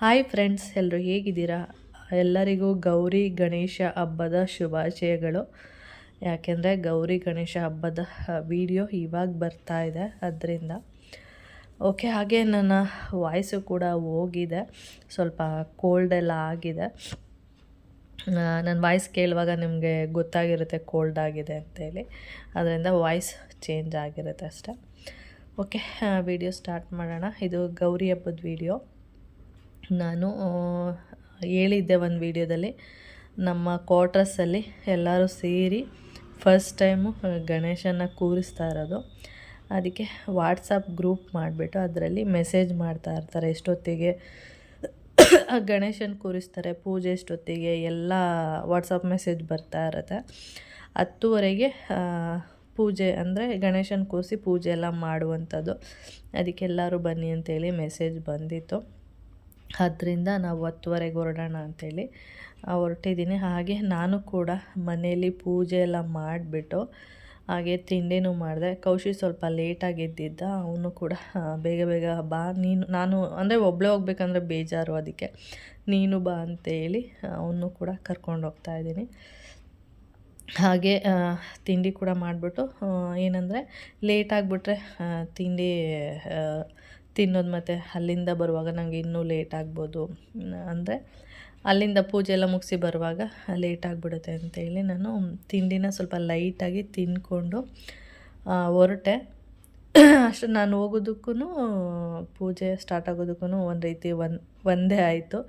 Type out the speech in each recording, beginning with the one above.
Hi friends, ಎಲ್ಲರೂ ಹೇಗಿದ್ದೀರಾ? ಎಲ್ಲರಿಗೂ ಗೌರಿ ಗಣೇಶ ಹಬ್ಬದ ಶುಭಾಶಯಗಳು. ಯಾಕೆಂದರೆ ಗೌರಿ ಗಣೇಶ ಹಬ್ಬದ ವಿಡಿಯೋ ಇವಾಗ ಬರ್ತಾ ಇದೆ, ಅದರಿಂದ ಓಕೆ. ಹಾಗೆ ನನ್ನ ವಾಯ್ಸು ಕೂಡ ಹೋಗಿದೆ, ಸ್ವಲ್ಪ ಕೋಲ್ಡ್ ಎಲ್ಲ ಆಗಿದೆ. ನನ್ನ ವಾಯ್ಸ್ ಕೇಳುವಾಗ ನಿಮಗೆ ಗೊತ್ತಾಗಿರುತ್ತೆ ಕೋಲ್ಡ್ ಆಗಿದೆ ಅಂತೇಳಿ, ಅದರಿಂದ ವಾಯ್ಸ್ ಚೇಂಜ್ ಆಗಿರುತ್ತೆ ಅಷ್ಟೆ. ಓಕೆ, ವಿಡಿಯೋ ಸ್ಟಾರ್ಟ್ ಮಾಡೋಣ. ಇದು ಗೌರಿ ಹಬ್ಬದ ವಿಡಿಯೋ. ನಾನು ಹೇಳಿದ್ದೆ ಒಂದು ವಿಡಿಯೋದಲ್ಲಿ, ನಮ್ಮ ಕ್ವಾರ್ಟರ್ಸಲ್ಲಿ ಎಲ್ಲರೂ ಸೇರಿ ಫಸ್ಟ್ ಟೈಮು ಗಣೇಶನ ಕೂರಿಸ್ತಾ ಇರೋದು. ಅದಕ್ಕೆ ವಾಟ್ಸಪ್ ಗ್ರೂಪ್ ಮಾಡಿಬಿಟ್ಟು ಅದರಲ್ಲಿ ಮೆಸೇಜ್ ಮಾಡ್ತಾ ಇರ್ತಾರೆ, ಎಷ್ಟೊತ್ತಿಗೆ ಗಣೇಶನ ಕೂರಿಸ್ತಾರೆ, ಪೂಜೆ ಎಷ್ಟೊತ್ತಿಗೆ, ಎಲ್ಲ ವಾಟ್ಸಪ್ ಮೆಸೇಜ್ ಬರ್ತಾ ಇರುತ್ತೆ. 10:30ಗೆ ಪೂಜೆ ಅಂದರೆ ಗಣೇಶನ ಕೂರಿಸಿ ಪೂಜೆ ಎಲ್ಲ ಮಾಡುವಂಥದ್ದು. ಅದಕ್ಕೆಲ್ಲರೂ ಬನ್ನಿ ಅಂತೇಳಿ ಮೆಸೇಜ್ ಬಂದಿತ್ತು. ಅದರಿಂದ ನಾವು 10:30ಗೆ ಹೊರಡೋಣ ಅಂಥೇಳಿ ಹೊರಟಿದ್ದೀನಿ. ಹಾಗೆ ನಾನು ಕೂಡ ಮನೆಯಲ್ಲಿ ಪೂಜೆ ಎಲ್ಲ ಮಾಡಿಬಿಟ್ಟು ಹಾಗೆ ತಿಂಡಿನೂ ಮಾಡಿದೆ. ಕೌಶಿ ಸ್ವಲ್ಪ ಲೇಟಾಗಿ ಎದ್ದಿದ್ದ, ಅವನು ಕೂಡ ಬೇಗ ಬೇಗ ಬಾ ನಾನು ಅಂದರೆ ಒಬ್ಬಳೇ ಹೋಗ್ಬೇಕಂದ್ರೆ ಬೇಜಾರು, ಅದಕ್ಕೆ ನೀನು ಬಾ ಅಂತೇಳಿ ಅವನು ಕೂಡ ಕರ್ಕೊಂಡು ಹೋಗ್ತಾಯಿದ್ದೀನಿ. ಹಾಗೆ ತಿಂಡಿ ಕೂಡ ಮಾಡಿಬಿಟ್ಟು, ಏನಂದರೆ ಲೇಟಾಗಿಬಿಟ್ರೆ ತಿಂಡಿ ತಿನ್ನೋದು ಮತ್ತು ಅಲ್ಲಿಂದ ಬರುವಾಗ ನನಗೆ ಇನ್ನೂ ಲೇಟ್ ಆಗ್ಬೋದು, ಅಂದರೆ ಅಲ್ಲಿಂದ ಪೂಜೆ ಎಲ್ಲ ಮುಗಿಸಿ ಬರುವಾಗ ಲೇಟ್ ಆಗಿಬಿಡುತ್ತೆ ಅಂತೇಳಿ ನಾನು ತಿಂಡಿನ ಸ್ವಲ್ಪ ಲೈಟಾಗಿ ತಿಂದ್ಕೊಂಡು ಹೊರಟೆ. ಅಷ್ಟು ನಾನು ಹೋಗೋದಕ್ಕೂ ಪೂಜೆ ಸ್ಟಾರ್ಟ್ ಆಗೋದಕ್ಕೂ ಒಂದು ರೀತಿ ಒಂದೇ ಆಯಿತು.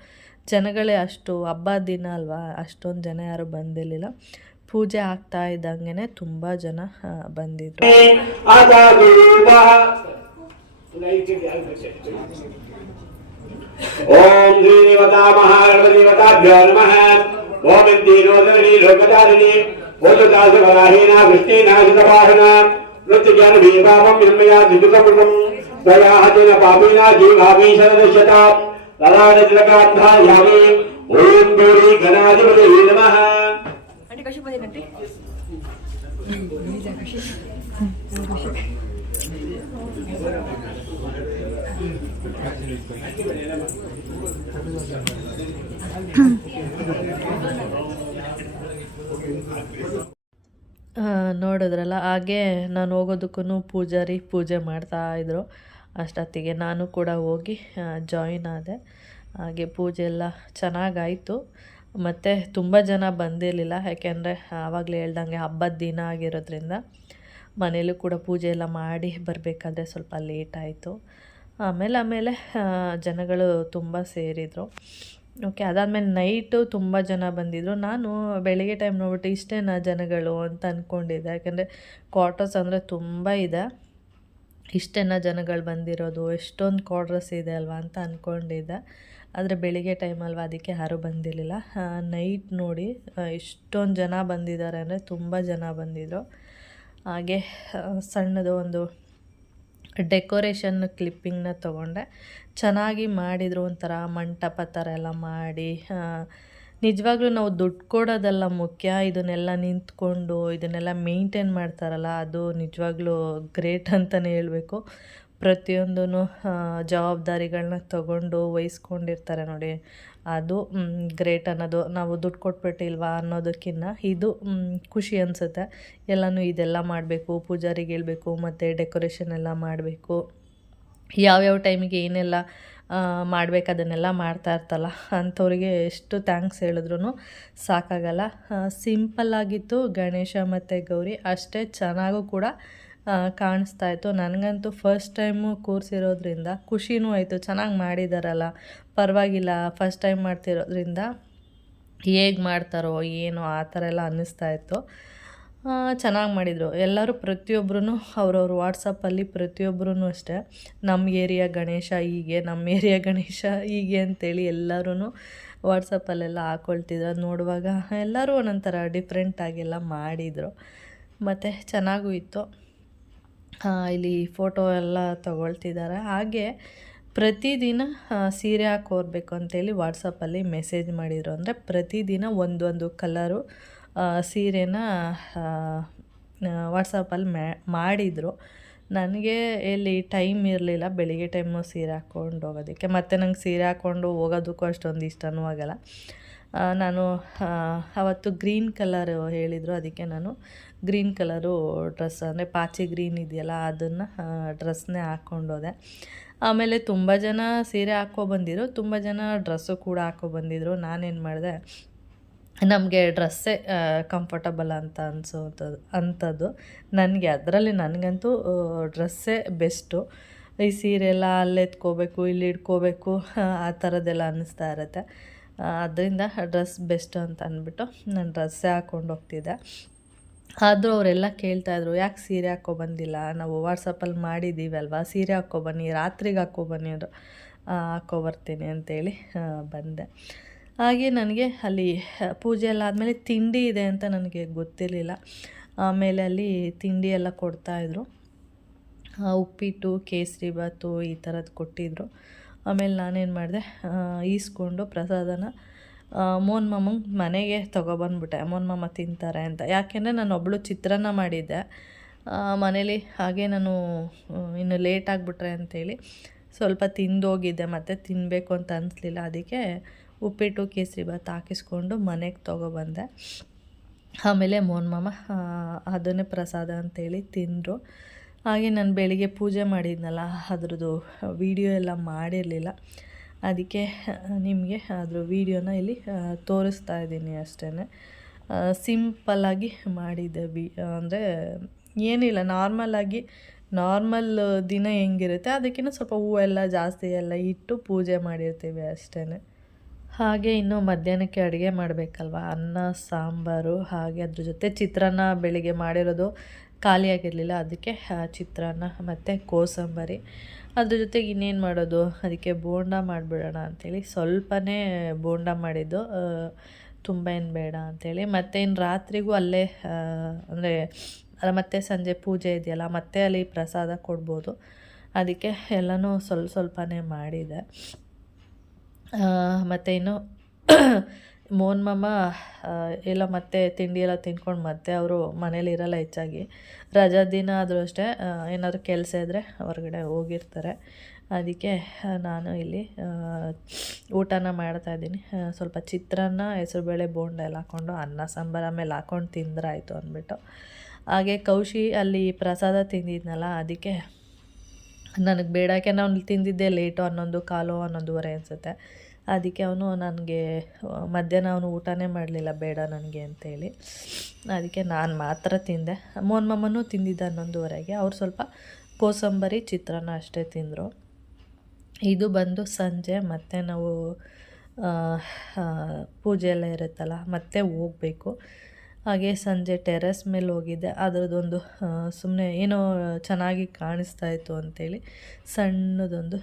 ಜನಗಳೇ ಅಷ್ಟು ಹಬ್ಬದ ದಿನ ಅಲ್ವಾ, ಅಷ್ಟೊಂದು ಜನ ಯಾರೂ ಬಂದಿರಲಿಲ್ಲ. ಪೂಜೆ ಆಗ್ತಾ ಇದ್ದಂಗೆ ತುಂಬ ಜನ ಬಂದಿದ್ರು. ओम श्री देवता महागणपतिदेवताभ्यो नमः। ओम इंद्रोदरणी लोकदारिणी ओजदासवराहेना कृष्णेना सुतवाहना नृत्यज्ञान भीपापं ब्रह्मया दिगुतमुखं स्वयाहतेन पापेन जीवामीशरदश्यता तदारजलकान्धायामि। ओम गौरी गणाधिपतये नमः। आंटी कशी पडे आंटी ನೋಡಿದ್ರಲ್ಲ, ಹಾಗೆ ನಾನು ಹೋಗೋದಕ್ಕೂ ಪೂಜಾರಿ ಪೂಜೆ ಮಾಡ್ತಾಯಿದ್ರು. ಅಷ್ಟೊತ್ತಿಗೆ ನಾನು ಕೂಡ ಹೋಗಿ ಜಾಯಿನ್ ಆದೆ. ಹಾಗೆ ಪೂಜೆ ಎಲ್ಲ ಚೆನ್ನಾಗಾಯಿತು. ಮತ್ತು ತುಂಬ ಜನ ಬಂದಿರಲಿಲ್ಲ, ಯಾಕೆಂದರೆ ಆವಾಗಲೇ ಹೇಳ್ದಂಗೆ ಹಬ್ಬದ ದಿನ ಆಗಿರೋದ್ರಿಂದ ಮನೇಲೂ ಕೂಡ ಪೂಜೆ ಎಲ್ಲ ಮಾಡಿ ಬರಬೇಕಾದ್ರೆ ಸ್ವಲ್ಪ ಲೇಟ್ ಆಯಿತು. ಆಮೇಲೆ ಜನಗಳು ತುಂಬ ಸೇರಿದರು. ಓಕೆ, ಅದಾದಮೇಲೆ ನೈಟು ತುಂಬ ಜನ ಬಂದಿದ್ದರು. ನಾನು ಬೆಳಿಗ್ಗೆ ಟೈಮ್ ನೋಡ್ಬಿಟ್ಟು ಇಷ್ಟೇನಾ ಜನಗಳು ಅಂತ ಅಂದ್ಕೊಂಡಿದ್ದೆ, ಯಾಕೆಂದರೆ ಕ್ವಾರ್ಟರ್ಸ್ ಅಂದರೆ ತುಂಬ ಇದೆ, ಇಷ್ಟೇನಾ ಜನಗಳು ಬಂದಿರೋದು, ಎಷ್ಟೊಂದು ಕ್ವಾರ್ಟರ್ಸ್ ಇದೆ ಅಲ್ವಾ ಅಂತ ಅಂದ್ಕೊಂಡಿದ್ದೆ. ಆದರೆ ಬೆಳಿಗ್ಗೆ ಟೈಮ್ ಅಲ್ವಾ, ಅದಕ್ಕೆ ಯಾರೂ ಬಂದಿರಲಿಲ್ಲ. ನೈಟ್ ನೋಡಿ ಎಷ್ಟೊಂದು ಜನ ಬಂದಿದ್ದಾರೆ ಅಂದರೆ ತುಂಬ ಜನ ಬಂದಿದ್ದರು. ಹಾಗೆ ಸಣ್ಣದು ಒಂದು ಡೆಕೋರೇಷನ್ ಕ್ಲಿಪ್ಪಿಂಗ್ನ ತೊಗೊಂಡೆ. ಚೆನ್ನಾಗಿ ಮಾಡಿದರು, ಒಂಥರ ಮಂಟಪ ಥರ ಎಲ್ಲ ಮಾಡಿ. ನಿಜವಾಗ್ಲೂ ನಾವು ದುಡ್ಡು ಕೊಡೋದೆಲ್ಲ ಮುಖ್ಯ, ಇದನ್ನೆಲ್ಲ ನಿಂತ್ಕೊಂಡು ಇದನ್ನೆಲ್ಲ ಮೇಂಟೈನ್ ಮಾಡ್ತಾರಲ್ಲ, ಅದು ನಿಜವಾಗ್ಲೂ ಗ್ರೇಟ್ ಅಂತಲೇ ಹೇಳಬೇಕು. ಪ್ರತಿಯೊಂದೂ ಜವಾಬ್ದಾರಿಗಳನ್ನ ತಗೊಂಡು ವಹಿಸ್ಕೊಂಡಿರ್ತಾರೆ ನೋಡಿ, ಅದು ಗ್ರೇಟ್ ಅನ್ನೋದು. ನಾವು ದುಡ್ಡು ಕೊಟ್ಬಿಟ್ಟಿಲ್ವಾ ಅನ್ನೋದಕ್ಕಿಂತ ಇದು ಖುಷಿ ಅನಿಸುತ್ತೆ. ಎಲ್ಲನೂ ಇದೆಲ್ಲ ಮಾಡಬೇಕು, ಪೂಜಾರಿಗೆ ಹೇಳ್ಬೇಕು, ಮತ್ತು ಡೆಕೋರೇಷನ್ ಎಲ್ಲ ಮಾಡಬೇಕು, ಯಾವ್ಯಾವ ಟೈಮಿಗೆ ಏನೆಲ್ಲ ಮಾಡಬೇಕು ಅದನ್ನೆಲ್ಲ ಮಾಡ್ತಾ ಇರ್ತಲ್ಲ, ಅಂಥವ್ರಿಗೆ ಎಷ್ಟು ಥ್ಯಾಂಕ್ಸ್ ಹೇಳಿದ್ರೂ ಸಾಕಾಗಲ್ಲ. ಸಿಂಪಲ್ಲಾಗಿತ್ತು ಗಣೇಶ ಮತ್ತು ಗೌರಿ, ಅಷ್ಟೇ ಚೆನ್ನಾಗೂ ಕೂಡ ಕಾಣಿಸ್ತಾ ಇತ್ತು. ನನಗಂತೂ ಫಸ್ಟ್ ಟೈಮು ಕೂರಿಸಿರೋದ್ರಿಂದ ಖುಷಿನೂ ಆಯಿತು. ಚೆನ್ನಾಗಿ ಮಾಡಿದಾರಲ್ಲ, ಪರವಾಗಿಲ್ಲ, ಫಸ್ಟ್ ಟೈಮ್ ಮಾಡ್ತಿರೋದ್ರಿಂದ ಹೇಗೆ ಮಾಡ್ತಾರೋ ಏನೋ ಆ ಥರ ಎಲ್ಲ ಅನ್ನಿಸ್ತಾ ಇತ್ತು. ಚೆನ್ನಾಗಿ ಮಾಡಿದರು ಎಲ್ಲರೂ. ಪ್ರತಿಯೊಬ್ಬರೂ ಅವ್ರವ್ರ ವಾಟ್ಸಪ್ಪಲ್ಲಿ ಪ್ರತಿಯೊಬ್ಬರೂ ಅಷ್ಟೇ, ನಮ್ಮ ಏರಿಯಾ ಗಣೇಶ ಹೀಗೆ, ನಮ್ಮ ಏರಿಯಾ ಗಣೇಶ ಹೀಗೆ ಅಂತೇಳಿ ಎಲ್ಲರೂ ವಾಟ್ಸಪ್ಪಲ್ಲೆಲ್ಲ ಹಾಕ್ಕೊಳ್ತಿದ್ರು. ಅದು ನೋಡುವಾಗ ಎಲ್ಲರೂ ಒಂದೊಂಥರ ಡಿಫ್ರೆಂಟಾಗೆಲ್ಲ ಮಾಡಿದರು, ಮತ್ತು ಚೆನ್ನಾಗೂ ಇತ್ತು. ಇಲ್ಲಿ ಫೋಟೋ ಎಲ್ಲ ತಗೊಳ್ತಿದ್ದಾರೆ. ಹಾಗೆ ಪ್ರತಿದಿನ ಸೀರೆ ಹಾಕೋರ್ಬೇಕು ಅಂತೇಳಿ ವಾಟ್ಸಪ್ಪಲ್ಲಿ ಮೆಸೇಜ್ ಮಾಡಿದರು. ಅಂದರೆ ಪ್ರತಿದಿನ ಒಂದೊಂದು ಕಲರು ಸೀರೆನ ವಾಟ್ಸಪ್ಪಲ್ಲಿ ಮಾಡಿದರು. ನನಗೆ ಎಲ್ಲಿ ಟೈಮ್ ಇರಲಿಲ್ಲ ಬೆಳಿಗ್ಗೆ ಟೈಮು ಸೀರೆ ಹಾಕ್ಕೊಂಡು ಹೋಗೋದಕ್ಕೆ. ಮತ್ತು ನಂಗೆ ಸೀರೆ ಹಾಕ್ಕೊಂಡು ಹೋಗೋದಕ್ಕೂ ಅಷ್ಟೊಂದು ಇಷ್ಟನೂ ಆಗಲ್ಲ. ನಾನು ಆವತ್ತು ಗ್ರೀನ್ ಕಲರ್ ಹೇಳಿದರು, ಅದಕ್ಕೆ ನಾನು ಗ್ರೀನ್ ಕಲರು ಡ್ರೆಸ್ ಅಂದರೆ ಪಾಚಿ ಗ್ರೀನ್ ಇದೆಯಲ್ಲ ಅದನ್ನು ಡ್ರೆಸ್ನೇ ಹಾಕ್ಕೊಂಡೋದೆ. ಆಮೇಲೆ ತುಂಬ ಜನ ಸೀರೆ ಹಾಕ್ಕೊಬಂದಿದ್ರು, ತುಂಬ ಜನ ಡ್ರೆಸ್ಸು ಕೂಡ ಹಾಕ್ಕೊಬಂದಿದ್ರು. ನಾನೇನು ಮಾಡಿದೆ, ನಮಗೆ ಡ್ರೆಸ್ಸೇ ಕಂಫರ್ಟಬಲ್ ಅಂತ ಅಂಥದ್ದು ನನಗೆ. ಅದರಲ್ಲಿ ನನಗಂತೂ ಡ್ರೆಸ್ಸೇ ಬೆಸ್ಟು. ಈ ಸೀರೆ ಎಲ್ಲ ಅಲ್ಲಿ ಎತ್ಕೋಬೇಕು, ಇಲ್ಲಿ ಇಟ್ಕೋಬೇಕು, ಆ ಥರದ್ದೆಲ್ಲ ಅನ್ನಿಸ್ತಾ ಇರುತ್ತೆ. ಅದರಿಂದ ಡ್ರೆಸ್ ಬೆಸ್ಟ್ ಅಂತ ಅಂದ್ಬಿಟ್ಟು ನಾನು ಡ್ರೆಸ್ಸೇ ಹಾಕ್ಕೊಂಡು ಹೋಗ್ತಿದ್ದೆ. ಆದರೂ ಅವರೆಲ್ಲ ಕೇಳ್ತಾಯಿದ್ರು, ಯಾಕೆ ಸೀರೆ ಹಾಕ್ಕೊಬಂದಿಲ್ಲ, ನಾವು ವಾಟ್ಸಪ್ಪಲ್ಲಿ ಮಾಡಿದ್ದೀವಲ್ವ, ಸೀರೆ ಹಾಕ್ಕೊಬನ್ನಿ, ರಾತ್ರಿಗೆ ಹಾಕ್ಕೊಬನ್ನಿ ಅಂದರು. ಹಾಕ್ಕೊಬರ್ತೀನಿ ಅಂತೇಳಿ ಬಂದೆ. ಹಾಗೆ ನನಗೆ ಅಲ್ಲಿ ಪೂಜೆ ಎಲ್ಲ ಆದಮೇಲೆ ತಿಂಡಿ ಇದೆ ಅಂತ ನನಗೆ ಗೊತ್ತಿರಲಿಲ್ಲ. ಆಮೇಲೆ ಅಲ್ಲಿ ತಿಂಡಿ ಎಲ್ಲ ಕೊಡ್ತಾಯಿದ್ರು, ಉಪ್ಪಿಟ್ಟು, ಕೇಸರಿಬಾತು ಈ ಥರದ್ದು ಕೊಟ್ಟಿದ್ದರು. ಆಮೇಲೆ ನಾನೇನು ಮಾಡಿದೆ, ಈಸ್ಕೊಂಡು ಪ್ರಸಾದನ ಮೋಹನ್ ಮಾಮಂಗೆ ಮನೆಗೆ ತೊಗೊಬಂದ್ಬಿಟ್ಟೆ. ಮೋಹನ್ ಮಾಮ ತಿಂತಾರೆ ಅಂತ. ಯಾಕೆಂದರೆ ನಾನು ಒಬ್ಬಳು ಚಿತ್ರಾನ್ನ ಮಾಡಿದ್ದೆ ಮನೇಲಿ. ಹಾಗೆ ನಾನು ಇನ್ನು ಲೇಟ್ ಆಗಿಬಿಟ್ರೆ ಅಂಥೇಳಿ ಸ್ವಲ್ಪ ತಿಂದೋಗಿದ್ದೆ, ಮತ್ತು ತಿನ್ನಬೇಕು ಅಂತ ಅನಿಸ್ಲಿಲ್ಲ. ಅದಕ್ಕೆ ಉಪ್ಪಿಟ್ಟು, ಕೇಸರಿಬಾತು ಹಾಕಿಸ್ಕೊಂಡು ಮನೆಗೆ ತೊಗೊಬಂದೆ. ಆಮೇಲೆ ಮೋಹನ್ ಮಾಮ ಅದನ್ನೇ ಪ್ರಸಾದ ಅಂತೇಳಿ ತಿಂದರು. ಹಾಗೆ ನಾನು ಬೆಳಿಗ್ಗೆ ಪೂಜೆ ಮಾಡಿದ್ನಲ್ಲ, ಅದ್ರದ್ದು ವೀಡಿಯೋ ಎಲ್ಲ ಮಾಡಿರಲಿಲ್ಲ. ಅದಕ್ಕೆ ನಿಮಗೆ ಅದ್ರ ವೀಡಿಯೋನ ಇಲ್ಲಿ ತೋರಿಸ್ತಾ ಇದ್ದೀನಿ ಅಷ್ಟೇ. ಸಿಂಪಲ್ಲಾಗಿ ಮಾಡಿದ್ದೆ. ಅಂದರೆ ಏನಿಲ್ಲ, ನಾರ್ಮಲ್ ದಿನ ಹೆಂಗಿರುತ್ತೆ ಅದಕ್ಕಿಂತ ಸ್ವಲ್ಪ ಹೂವೆಲ್ಲ ಜಾಸ್ತಿ ಎಲ್ಲ ಇಟ್ಟು ಪೂಜೆ ಮಾಡಿರ್ತೀವಿ ಅಷ್ಟೇ. ಹಾಗೆ ಇನ್ನು ಮಧ್ಯಾಹ್ನಕ್ಕೆ ಅಡುಗೆ ಮಾಡಬೇಕಲ್ವ, ಅನ್ನ ಸಾಂಬಾರು, ಹಾಗೆ ಅದ್ರ ಜೊತೆ ಚಿತ್ರಾನ್ನ ಬೆಳಿಗ್ಗೆ ಮಾಡಿರೋದು ಖಾಲಿಯಾಗಿರಲಿಲ್ಲ, ಅದಕ್ಕೆ ಚಿತ್ರಾನ್ನ ಮತ್ತು ಕೋಸಂಬರಿ. ಅದ್ರ ಜೊತೆಗೆ ಇನ್ನೇನು ಮಾಡೋದು, ಅದಕ್ಕೆ ಬೋಂಡ ಮಾಡಿಬಿಡೋಣ ಅಂಥೇಳಿ ಸ್ವಲ್ಪನೇ ಬೋಂಡ ಮಾಡಿದ್ದು, ತುಂಬ ಏನು ಬೇಡ ಅಂಥೇಳಿ. ಮತ್ತು ಇನ್ನು ರಾತ್ರಿಗೂ ಅಲ್ಲೇ ಅಂದರೆ ಮತ್ತೆ ಸಂಜೆ ಪೂಜೆ ಇದೆಯಲ್ಲ, ಮತ್ತೆ ಅಲ್ಲಿ ಪ್ರಸಾದ ಕೊಡ್ಬೋದು, ಅದಕ್ಕೆ ಎಲ್ಲನೂ ಸ್ವಲ್ಪನೇ ಮಾಡಿದೆ. ಮತ್ತು ಇನ್ನು ಮೋಹನ್ ಮಾಮ ಎಲ್ಲ ಮತ್ತೆ ತಿಂಡಿ ಎಲ್ಲ ತಿಂದ್ಕೊಂಡು ಮತ್ತೆ ಅವರು ಮನೇಲಿ ಇರೋಲ್ಲ ಹೆಚ್ಚಾಗಿ. ರಜಾ ದಿನ ಆದರೂ ಅಷ್ಟೇ, ಏನಾದರೂ ಕೆಲಸ ಇದ್ದರೆ ಹೊರಗಡೆ ಹೋಗಿರ್ತಾರೆ. ಅದಕ್ಕೆ ನಾನು ಇಲ್ಲಿ ಊಟನ ಮಾಡ್ತಾಯಿದ್ದೀನಿ. ಸ್ವಲ್ಪ ಚಿತ್ರಾನ್ನ, ಹೆಸರುಬೇಳೆ, ಬೋಂಡ ಎಲ್ಲ ಹಾಕ್ಕೊಂಡು ಅನ್ನ ಸಾಂಬಾರು ಆಮೇಲೆ ಹಾಕ್ಕೊಂಡು ತಿಂದ್ರಾಯ್ತು ಅಂದ್ಬಿಟ್ಟು. ಹಾಗೆ ಕೌಶಿ ಅಲ್ಲಿ ಪ್ರಸಾದ ತಿಂದಿದ್ನಲ್ಲ, ಅದಕ್ಕೆ ನನಗೆ ಬೇಡ. ಯಾಕೆಂದ್ರೆ ಅವ್ನು ತಿಂದಿದ್ದೆ ಲೇಟು, 11:15, 11:30 ಅನಿಸುತ್ತೆ. ಅದಕ್ಕೆ ಅವನು ನನಗೆ ಮಧ್ಯಾಹ್ನ ಅವನು ಊಟನೇ ಮಾಡಲಿಲ್ಲ, ಬೇಡ ನನಗೆ ಅಂತೇಳಿ. ಅದಕ್ಕೆ ನಾನು ಮಾತ್ರ ತಿಂದೆ. ಮೋಹನ್ ಮಾಮನೂ ತಿಂದಿದ್ದ 11:30ಗೆ. ಅವ್ರು ಸ್ವಲ್ಪ ಕೋಸಂಬರಿ, ಚಿತ್ರಾನ್ನ ಅಷ್ಟೇ ತಿಂದರು. ಇದು ಬಂದು ಸಂಜೆ. ಮತ್ತು ನಾವು ಪೂಜೆ ಎಲ್ಲ ಇರುತ್ತಲ್ಲ, ಮತ್ತೆ ಹೋಗಬೇಕು. ಹಾಗೆ ಸಂಜೆ ಟೆರೆಸ್ ಮೇಲೆ ಹೋಗಿದ್ದೆ. ಅದರದ್ದೊಂದು ಸುಮ್ಮನೆ ಏನೋ ಚೆನ್ನಾಗಿ ಕಾಣಿಸ್ತಾ ಇತ್ತು ಅಂಥೇಳಿ ಸಣ್ಣದೊಂದು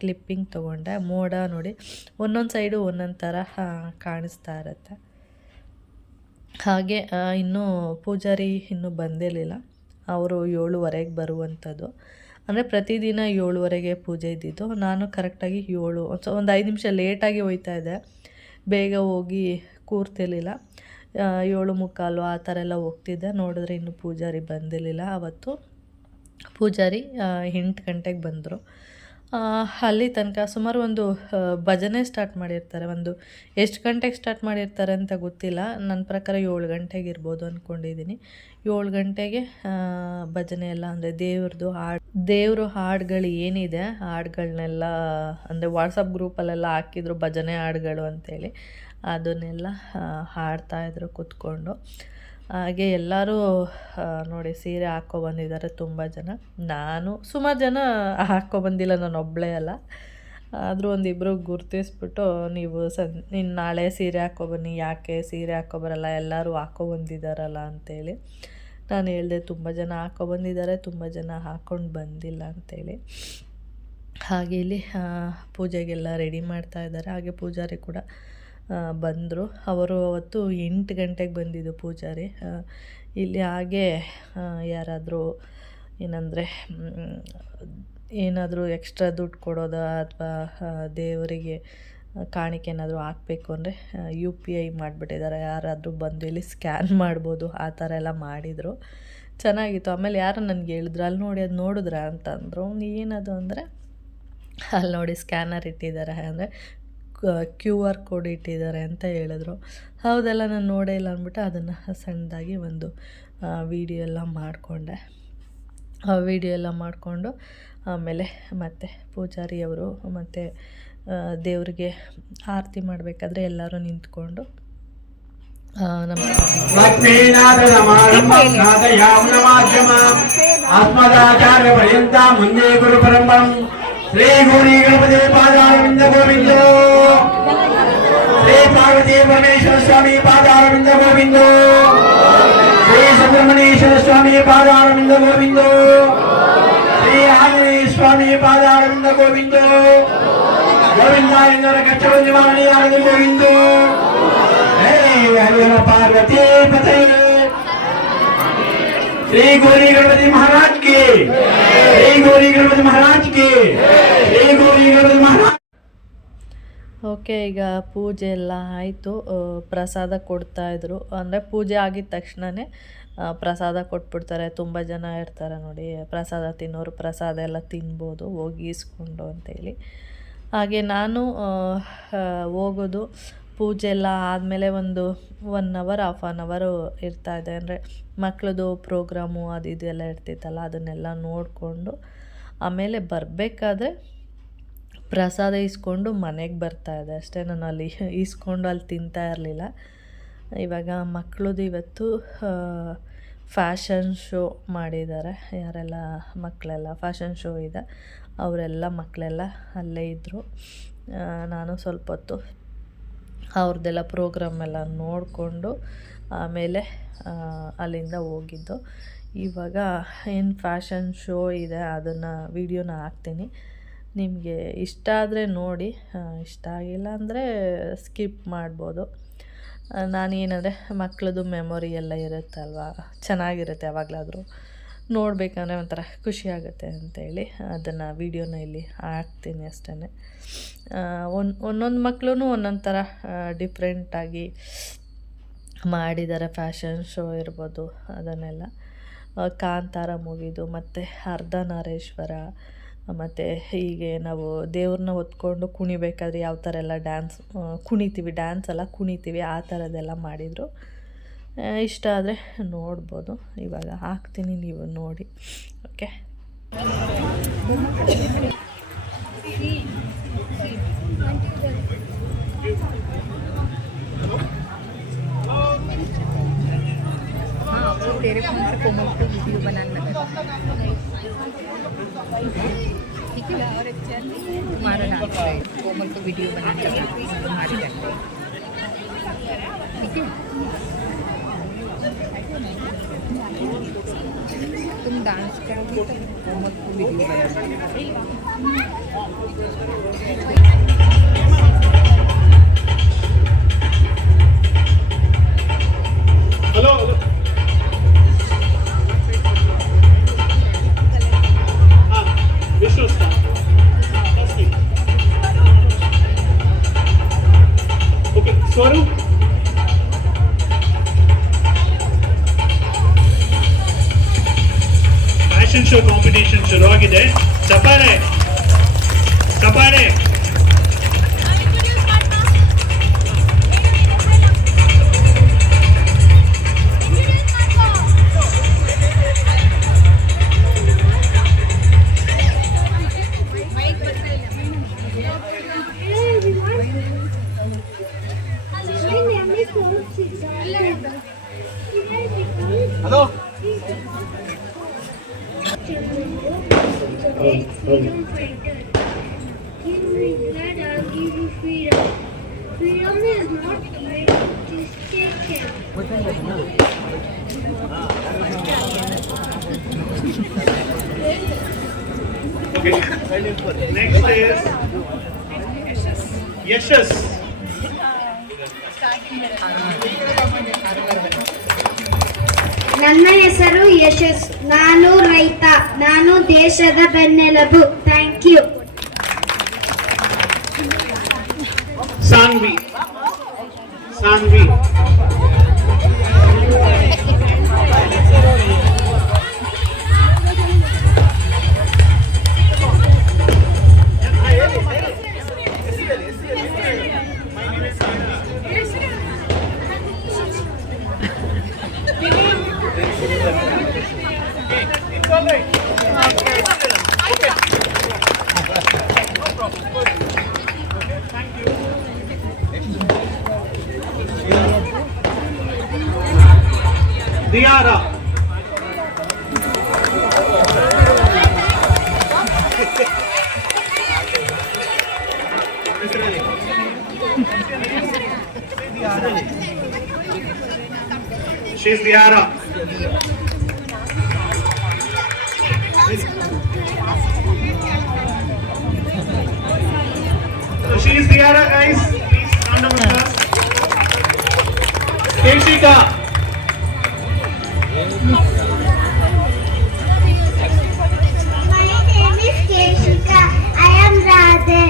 ಕ್ಲಿಪ್ಪಿಂಗ್ ತೊಗೊಂಡೆ. ಮೋಡ ನೋಡಿ ಒಂದೊಂದು ಸೈಡು ಒಂದೊಂದು ಥರ ಕಾಣಿಸ್ತಾ ಇರುತ್ತೆ. ಹಾಗೆ ಇನ್ನೂ ಪೂಜಾರಿ ಇನ್ನೂ ಬಂದಿರಲಿಲ್ಲ. ಅವರು 7:30ಗೆ ಬರುವಂಥದ್ದು. ಅಂದರೆ ಪ್ರತಿದಿನ 7:30ಗೆ ಪೂಜೆ ಇದ್ದಿದ್ದು. ನಾನು ಕರೆಕ್ಟಾಗಿ 7 ಒಂದು 5 ನಿಮಿಷ ಲೇಟಾಗಿ ಹೋಗ್ತಾಯಿದ್ದೆ, ಬೇಗ ಹೋಗಿ ಕೂರ್ತಿರ್ಲಿಲ್ಲ. 7:45 ಆ ಥರ ಎಲ್ಲ ಹೋಗ್ತಿದ್ದೆ. ನೋಡಿದ್ರೆ ಇನ್ನೂ ಪೂಜಾರಿ ಬಂದಿರಲಿಲ್ಲ. ಅವತ್ತು ಪೂಜಾರಿ 8 ಗಂಟೆಗೆ ಬಂದರು. ಅಲ್ಲಿ ತನಕ ಸುಮಾರು ಒಂದು ಭಜನೆ ಸ್ಟಾರ್ಟ್ ಮಾಡಿರ್ತಾರೆ. ಒಂದು ಎಷ್ಟು ಗಂಟೆಗೆ ಸ್ಟಾರ್ಟ್ ಮಾಡಿರ್ತಾರೆ ಅಂತ ಗೊತ್ತಿಲ್ಲ, ನನ್ನ ಪ್ರಕಾರ 7 ಗಂಟೆಗೆ ಇರ್ಬೋದು ಅಂದ್ಕೊಂಡಿದ್ದೀನಿ. 7 ಗಂಟೆಗೆ ಭಜನೆ ಎಲ್ಲ ಅಂದರೆ ದೇವ್ರ ಹಾಡುಗಳು ಏನಿದೆ ಹಾಡುಗಳನ್ನೆಲ್ಲ ಅಂದರೆ ವಾಟ್ಸಪ್ ಗ್ರೂಪಲ್ಲೆಲ್ಲ ಹಾಕಿದ್ರು, ಭಜನೆ ಹಾಡುಗಳು ಅಂಥೇಳಿ ಅದನ್ನೆಲ್ಲ ಹಾಡ್ತಾಯಿದ್ರು ಕೂತ್ಕೊಂಡು. ಹಾಗೆ ಎಲ್ಲರೂ ನೋಡಿ ಸೀರೆ ಹಾಕ್ಕೊಬಂದಿದ್ದಾರೆ ತುಂಬ ಜನ. ನಾನು ಸುಮಾರು ಜನ ಹಾಕ್ಕೊಬಂದಿಲ್ಲ, ನಾನು ಒಬ್ಬಳೇ ಅಲ್ಲ. ಆದರೂ ಒಂದಿಬ್ಬರು ಗುರ್ತಿಸ್ಬಿಟ್ಟು, ನೀವು ನೀನು ನಾಳೆ ಸೀರೆ ಹಾಕ್ಕೊಬನ್ನಿ, ಯಾಕೆ ಸೀರೆ ಹಾಕ್ಕೊಬರಲ್ಲ, ಎಲ್ಲರೂ ಹಾಕ್ಕೊಬಂದಿದ್ದಾರಲ್ಲ ಅಂಥೇಳಿ ನಾನು ಹೇಳಿದೆ. ತುಂಬ ಜನ ಹಾಕ್ಕೊಬಂದಿದ್ದಾರೆ, ತುಂಬ ಜನ ಹಾಕ್ಕೊಂಡು ಬಂದಿಲ್ಲ ಅಂಥೇಳಿ. ಹಾಗೆ ಇಲ್ಲಿ ಪೂಜೆಗೆಲ್ಲ ರೆಡಿ ಮಾಡ್ತಾಯಿದ್ದಾರೆ. ಹಾಗೆ ಪೂಜಾರಿ ಕೂಡ ಬಂದರು. ಅವರು ಅವತ್ತು 8 ಗಂಟೆಗೆ ಬಂದಿದ್ದು ಪೂಜಾರಿ. ಇಲ್ಲಿ ಹಾಗೆ ಯಾರಾದರೂ ಏನಂದರೆ ಏನಾದರೂ ಎಕ್ಸ್ಟ್ರಾ ದುಡ್ಡು ಕೊಡೋದಾ ಅಥವಾ ದೇವರಿಗೆ ಕಾಣಿಕೆ ಏನಾದರೂ ಹಾಕಬೇಕು ಅಂದರೆ UPI ಮಾಡಿಬಿಟ್ಟಿದ್ದಾರೆ. ಯಾರಾದರೂ ಬಂದು ಇಲ್ಲಿ ಸ್ಕ್ಯಾನ್ ಮಾಡ್ಬೋದು, ಆ ಥರ ಎಲ್ಲ ಮಾಡಿದರು. ಚೆನ್ನಾಗಿತ್ತು. ಆಮೇಲೆ ಯಾರೋ ನನಗೆ ಹೇಳಿದ್ರು, ಅಲ್ಲಿ ನೋಡಿ ಅದು ನೋಡಿದ್ರಾ ಅಂತಂದರು. ಏನದು ಅಂದರೆ ಅಲ್ಲಿ ನೋಡಿ ಸ್ಕ್ಯಾನರ್ ಇಟ್ಟಿದ್ದಾರೆ, ಅಂದರೆ QR ಕೋಡ್ ಇಟ್ಟಿದ್ದಾರೆ ಅಂತ ಹೇಳಿದ್ರು. ಹೌದಲ್ಲ, ನಾನು ನೋಡೇ ಇಲ್ಲ ಅಂದ್ಬಿಟ್ಟು ಅದನ್ನು ಸಣ್ಣದಾಗಿ ಒಂದು ವಿಡಿಯೋ ಎಲ್ಲ ಮಾಡಿಕೊಂಡೆ. ವಿಡಿಯೋ ಎಲ್ಲ ಮಾಡಿಕೊಂಡು ಆಮೇಲೆ ಮತ್ತು ಪೂಜಾರಿಯವರು ಮತ್ತು ದೇವರಿಗೆ ಆರತಿ ಮಾಡಬೇಕಾದ್ರೆ ಎಲ್ಲರೂ ನಿಂತ್ಕೊಂಡು अस्मदाचार्य पर्यंता मुंदे गुरु परंपरम श्री गौरी गणपति पादारविंद गोविंद श्री पार्वती परमेश्वर स्वामी पादारविंद गोविंद श्री सुब्रह्मण्येश्वर स्वामी पादारविंद गोविंद श्री आंजनेय स्वामी पादारविंद गोविंद गोविंदाय नरकच्चव निवारणाय गोविंद हरिहर पार्वती पते श्री गौरी गणपति महाराज की, श्री गौरी गणपति महाराज की, श्री गौरी गणपति महाराज. ಓಕೆ, ಈಗ ಪೂಜೆ ಎಲ್ಲ ಆಯಿತು. ಪ್ರಸಾದ ಕೊಡ್ತಾಯಿದ್ರು, ಅಂದರೆ ಪೂಜೆ ಆಗಿದ ತಕ್ಷಣವೇ ಪ್ರಸಾದ ಕೊಟ್ಬಿಡ್ತಾರೆ. ತುಂಬ ಜನ ಇರ್ತಾರೆ ನೋಡಿ, ಪ್ರಸಾದ ತಿನ್ನೋರು ಪ್ರಸಾದ ಎಲ್ಲ ತಿನ್ಬೋದು ಹೋಗಿ ಇಸ್ಕೊಂಡು ಅಂತೇಳಿ. ಹಾಗೆ ನಾನು ಹೋಗೋದು ಪೂಜೆ ಎಲ್ಲ ಆದಮೇಲೆ ಒಂದು 1 ಅವರ್ ಹಾಫ್ ಆನ್ ಅವರು ಇರ್ತಾಯಿದೆ. ಅಂದರೆ ಮಕ್ಕಳದು ಪ್ರೋಗ್ರಾಮು ಅದು ಇದು ಎಲ್ಲ ಇರ್ತಿತ್ತಲ್ಲ, ಅದನ್ನೆಲ್ಲ ನೋಡಿಕೊಂಡು ಆಮೇಲೆ ಬರಬೇಕಾದ್ರೆ ಪ್ರಸಾದ ಇಸ್ಕೊಂಡು ಮನೆಗೆ ಬರ್ತಾಯಿದ್ದೆ ಅಷ್ಟೇ. ನಾನು ಅಲ್ಲಿ ಇಸ್ಕೊಂಡು ಅಲ್ಲಿ ತಿಂತಾ ಇರಲಿಲ್ಲ. ಇವಾಗ ಮಕ್ಕಳದು ಇವತ್ತು ಫ್ಯಾಷನ್ ಶೋ ಮಾಡಿದ್ದಾರೆ. ಯಾರೆಲ್ಲ ಮಕ್ಕಳೆಲ್ಲ ಫ್ಯಾಷನ್ ಶೋ ಇದೆ, ಅವರೆಲ್ಲ ಮಕ್ಕಳೆಲ್ಲ ಅಲ್ಲೇ ಇದ್ದರು. ನಾನು ಸ್ವಲ್ಪ ಹೊತ್ತು ಅವ್ರದ್ದೆಲ್ಲ ಪ್ರೋಗ್ರಾಮ್ ಎಲ್ಲ ನೋಡಿಕೊಂಡು ಆಮೇಲೆ ಅಲ್ಲಿಂದ ಹೋಗಿದ್ದು. ಇವಾಗ ಏನು ಫ್ಯಾಷನ್ ಶೋ ಇದೆ ಅದನ್ನು ವೀಡಿಯೋನ ಹಾಕ್ತೀನಿ. ನಿಮಗೆ ಇಷ್ಟ ಆದರೆ ನೋಡಿ, ಇಷ್ಟ ಆಗಿಲ್ಲ ಅಂದರೆ ಸ್ಕಿಪ್ ಮಾಡ್ಬೋದು. ನಾನೇನಂದರೆ ಮಕ್ಕಳದು ಮೆಮೊರಿ ಎಲ್ಲ ಇರುತ್ತಲ್ವ, ಚೆನ್ನಾಗಿರುತ್ತೆ. ಯಾವಾಗಲಾದರೂ ನೋಡಬೇಕಂದ್ರೆ ಒಂಥರ ಖುಷಿಯಾಗುತ್ತೆ ಅಂತೇಳಿ ಅದನ್ನು ವೀಡಿಯೋನ ಇಲ್ಲಿ ಹಾಕ್ತೀನಿ ಅಷ್ಟೇ. ಒಂದೊಂದು ಮಕ್ಕಳು ಒಂದೊಂದು ಥರ ಡಿಫ್ರೆಂಟಾಗಿ ಮಾಡಿದ್ದಾರೆ. ಫ್ಯಾಷನ್ ಶೋ ಇರ್ಬೋದು ಅದನ್ನೆಲ್ಲ. ಕಾಂತಾರ ಮೂವಿದು ಮತ್ತು ಅರ್ಧನಾರೀಶ್ವರ, ಮತ್ತು ಹೀಗೆ ನಾವು ದೇವ್ರನ್ನ ಹೊತ್ಕೊಂಡು ಕುಣಿಬೇಕಾದ್ರೆ ಯಾವ ಥರ ಎಲ್ಲ ಡ್ಯಾನ್ಸ್ ಕುಣಿತೀವಿ, ಡ್ಯಾನ್ಸ್ ಎಲ್ಲ ಕುಣಿತೀವಿ, ಆ ಥರದ್ದೆಲ್ಲ ಮಾಡಿದರು. ಇಷ್ಟ ಆದರೆ ನೋಡ್ಬೋದು. ಇವಾಗ ಹಾಕ್ತೀನಿ, ನೀವು ನೋಡಿ. ಓಕೆ, तेरे फोन से कोमल को वीडियो बनाना है, ठीक है? और तुम्हारा नाम है कोमल को वीडियो बनाना है, तुम्हारी करते, ठीक है? तुम डांस करोगी तो कोमल को वीडियो बनाना। हेलो विष्णु ओके, स्वरूप ಫ್ಯಾಷನ್ ಶೋ ಕಾಂಪಿಟೇಷನ್ ಶುರುವಾಗಿದೆ. ಚಪ್ಪಾಳೆ ಚಪ್ಪಾಳೆ. Hello Freedom is not made to stay kept. Okay. Next is Yashas. ನನ್ನ ಹೆಸರು ಯಶಸ್. ನಾನು ರೈತ. ನಾನು ದೇಶದ ಬೆನ್ನೆಲುಬು. Thank you. Sanvi Sanvi Diara she's Diara. So she's Diara, guys. Please round of applause. Keshika. My name is Keshika. I am Radhe.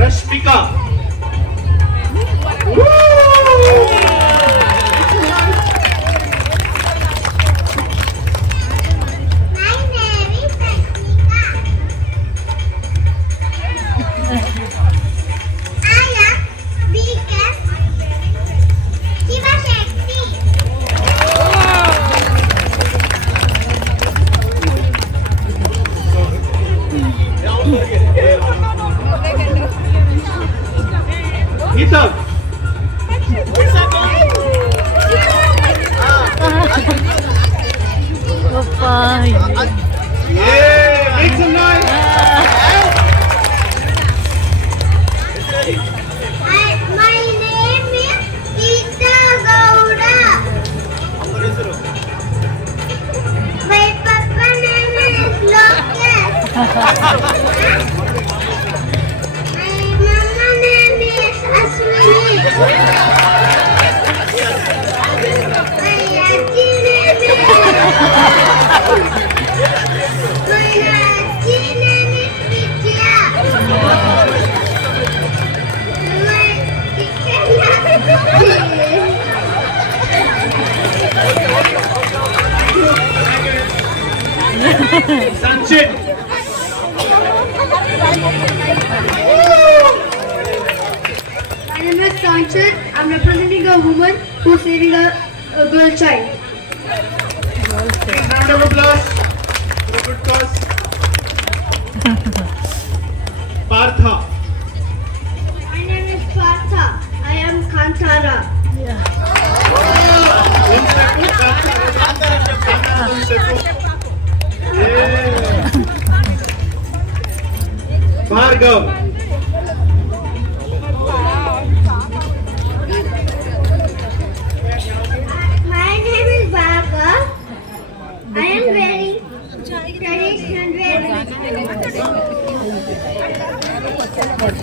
Rashmika. My name is Rashmika. I am Beacon Shivashakti. Gita. Yeah, make some noise. My name is Geeta Gowda. My papa name is Lokesh. My mama name is Ashwini. My auntie name is Vidya. Sanchit. My name is Sanchit. I'm representing a woman who's saving a girl child. Round of applause for the good cause. Partha. My name is Partha. I am Kantara. Bhargav. My name is Bhargav. I am wearing traditional wear.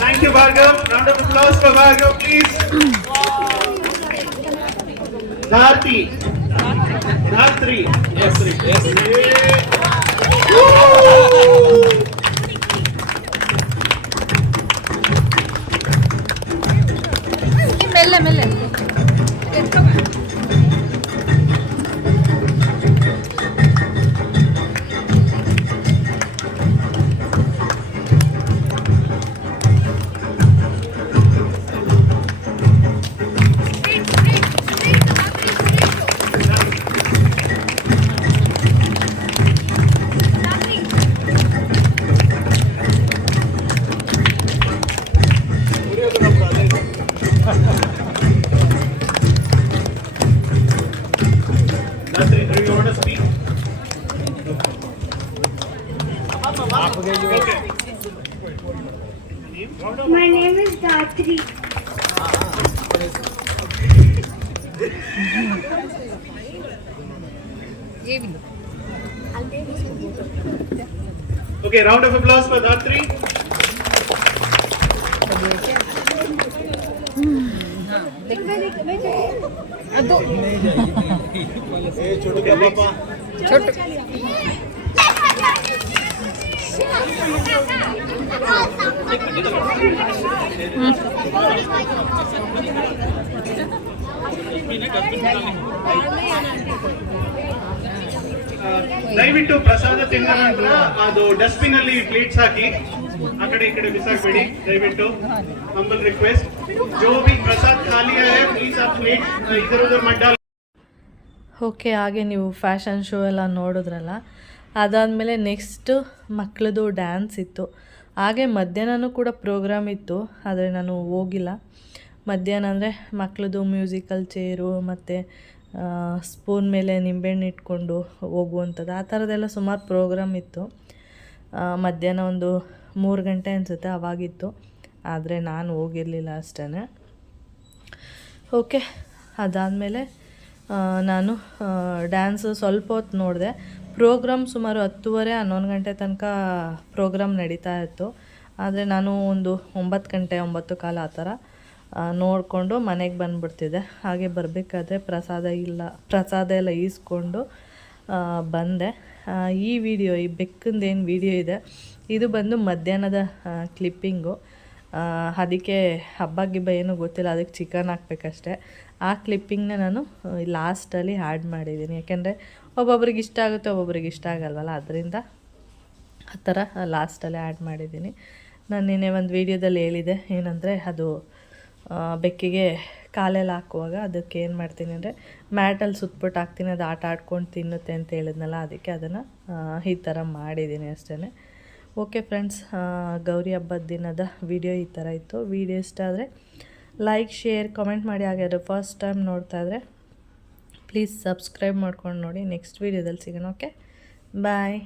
Thank you, Bhargav. Round of applause for Bhargav, please. Dharti. Dhartri. Yes, yes. ಮೆಲ್ಲ ಮೆಲ್ಲ Dhartri, do you want to speak? Okay. My name is Dhartri. Okay, round of applause for Dhartri. ಅದು Okay, next. छोटू ದಯವಿಟ್ಟು ಪ್ರಸಾದ ತಿಂದ ನಂತರ ಅದು dustbin ಅಲ್ಲಿ plates ಹಾಕಿ ಆ ಕಡೆ ಈ ಕಡೆ ಬಿಸಾಕಬೇಡಿ ದಯವಿಟ್ಟು ಹಂಬಲ್ ರಿಕ್ವೆಸ್ಟ್ जो भी प्रसाद खा लिया है प्लीज आप प्लेट इधर उधर मत डाल ಓಕೆ, ಹಾಗೆ ನೀವು ಫ್ಯಾಷನ್ ಶೋ ಎಲ್ಲ ನೋಡಿದ್ರಲ್ಲ, ಅದಾದಮೇಲೆ ನೆಕ್ಸ್ಟು ಮಕ್ಕಳದು ಡ್ಯಾನ್ಸ್ ಇತ್ತು. ಹಾಗೆ ಮಧ್ಯಾಹ್ನನೂ ಕೂಡ ಪ್ರೋಗ್ರಾಮ್ ಇತ್ತು, ಆದರೆ ನಾನು ಹೋಗಿಲ್ಲ. ಮಧ್ಯಾಹ್ನ ಅಂದರೆ ಮಕ್ಕಳದು ಮ್ಯೂಸಿಕಲ್ ಚೇರು ಮತ್ತು ಸ್ಪೂನ್ ಮೇಲೆ ನಿಂಬೆಹಣ್ಣು ಇಟ್ಕೊಂಡು ಹೋಗುವಂಥದ್ದು, ಆ ಥರದ್ದೆಲ್ಲ ಸುಮಾರು ಪ್ರೋಗ್ರಾಮ್ ಇತ್ತು. ಮಧ್ಯಾಹ್ನ ಒಂದು 3 ಗಂಟೆ ಅನಿಸುತ್ತೆ ಅವಾಗಿತ್ತು, ಆದರೆ ನಾನು ಹೋಗಿರಲಿಲ್ಲ ಅಷ್ಟೇ. ಓಕೆ, ಅದಾದಮೇಲೆ ನಾನು ಡ್ಯಾನ್ಸು ಸ್ವಲ್ಪ ಹೊತ್ತು ನೋಡಿದೆ. ಪ್ರೋಗ್ರಾಮ್ ಸುಮಾರು 10:30 11 ಗಂಟೆ ತನಕ ಪ್ರೋಗ್ರಾಮ್ ನಡೀತಾ ಇತ್ತು. ಆದರೆ ನಾನು ಒಂದು 9 ಗಂಟೆ 9:15 ಆ ಥರ ನೋಡಿಕೊಂಡು ಮನೆಗೆ ಬಂದುಬಿಡ್ತಿದ್ದೆ. ಹಾಗೆ ಬರಬೇಕಾದ್ರೆ ಪ್ರಸಾದ ಎಲ್ಲ ಈಸ್ಕೊಂಡು ಬಂದೆ. ಈ ವಿಡಿಯೋ, ಈ ಬೆಕ್ಕಂದೇನು ವಿಡಿಯೋ ಇದೆ, ಇದು ಬಂದು ಮಧ್ಯಾಹ್ನದ ಕ್ಲಿಪ್ಪಿಂಗು. ಅದಕ್ಕೆ ಹಬ್ಬ ಗಿಬ್ಬ ಏನೂ ಗೊತ್ತಿಲ್ಲ, ಅದಕ್ಕೆ ಚಿಕನ್ ಹಾಕ್ಬೇಕಷ್ಟೆ. ಆ ಕ್ಲಿಪ್ಪಿಂಗ್ನ ನಾನು ಲಾಸ್ಟಲ್ಲಿ ಆ್ಯಡ್ ಮಾಡಿದ್ದೀನಿ. ಯಾಕೆಂದರೆ ಒಬ್ಬೊಬ್ರಿಗೆ ಇಷ್ಟ ಆಗುತ್ತೆ, ಒಬ್ಬೊಬ್ರಿಗೆ ಇಷ್ಟ ಆಗಲ್ವಲ್ಲ, ಅದರಿಂದ ಆ ಥರ ಲಾಸ್ಟಲ್ಲಿ ಆ್ಯಡ್ ಮಾಡಿದ್ದೀನಿ. ನಾನು ನಿನ್ನೆ ಒಂದು ವೀಡಿಯೋದಲ್ಲಿ ಹೇಳಿದೆ, ಏನಂದರೆ ಅದು ಬೆಕ್ಕಿಗೆ ಕಾಲೆಲ್ಲ ಹಾಕುವಾಗ ಅದಕ್ಕೆ ಏನು ಮಾಡ್ತೀನಿ ಅಂದರೆ ಮ್ಯಾಟಲ್ಲಿ ಸುತ್ತಬಿಟ್ಟು ಹಾಕ್ತೀನಿ, ಅದು ಆಟ ಆಡ್ಕೊಂಡು ತಿನ್ನುತ್ತೆ ಅಂತ ಹೇಳಿದ್ನಲ್ಲ, ಅದಕ್ಕೆ ಅದನ್ನು ಈ ಥರ ಮಾಡಿದ್ದೀನಿ ಅಷ್ಟೇ. ಓಕೆ ಫ್ರೆಂಡ್ಸ್, ಗೌರಿ ಹಬ್ಬದ ದಿನದ ವಿಡಿಯೋ ಈ ಥರ ಇತ್ತು. ವಿಡಿಯೋ ಇಷ್ಟ ಆದರೆ ಲೈಕ್, ಶೇರ್, ಕಮೆಂಟ್ ಮಾಡಿ. ಹಾಗಾದರೆ ಫಸ್ಟ್ ಟೈಮ್ ನೋಡ್ತಾ ಇದ್ದರೆ ಪ್ಲೀಸ್ ಸಬ್ಸ್ಕ್ರೈಬ್ ಮಾಡ್ಕೊಂಡು ನೋಡಿ. ನೆಕ್ಸ್ಟ್ ವೀಡಿಯೋದಲ್ಲಿ ಸಿಗೋಣ. ಓಕೆ, ಬಾಯ್.